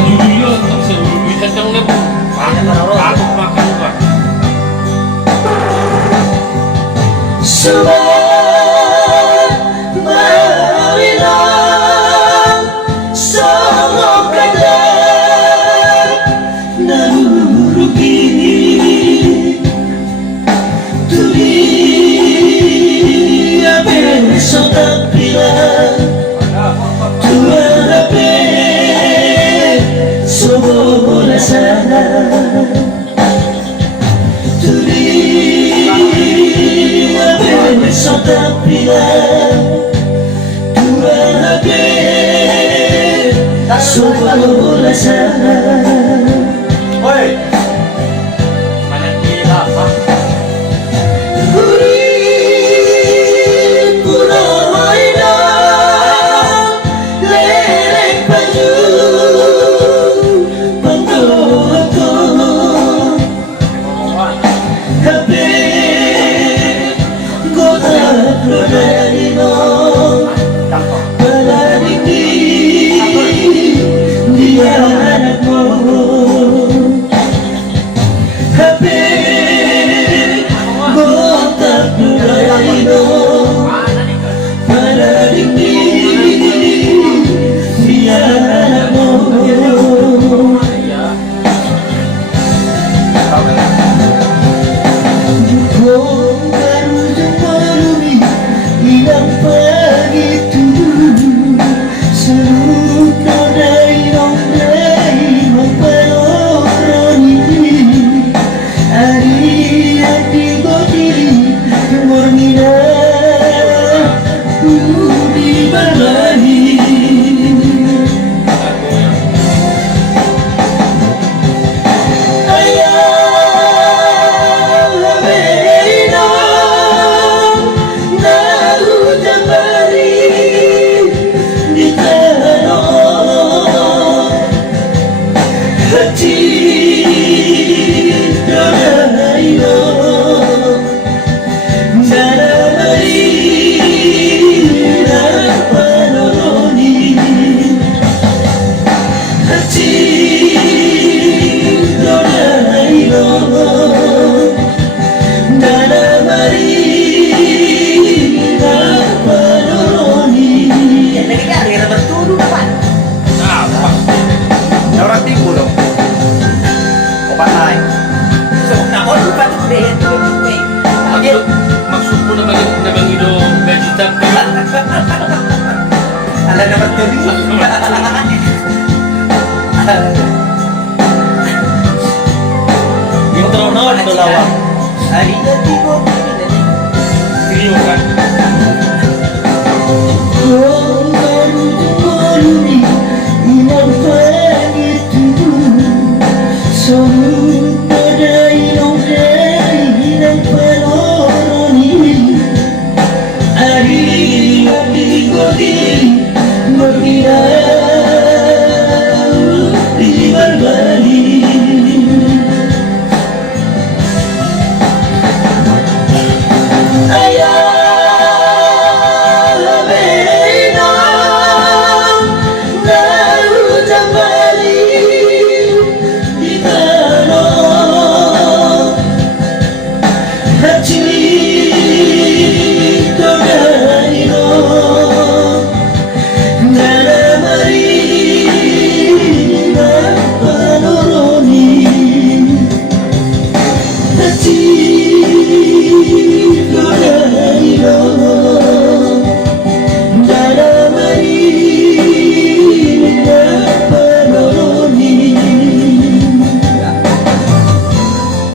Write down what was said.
Yun, sa ulitan lang na po. Ako makan ba? Sumamawilang sa mga kalan narurugi tuloy abel sa tapilan tuwarape sobola sana sa tapilan tuwarape sobola sana. Hoy! Managila pa. Magsumpo na magaling na bang ino vegetable. Ala naman to din. Intro no, ito lawak. Arigato ko. Kriyo ka. Kung marunong inang pangit sumudai nong inang paloroni ari abigodi magiraw di barbari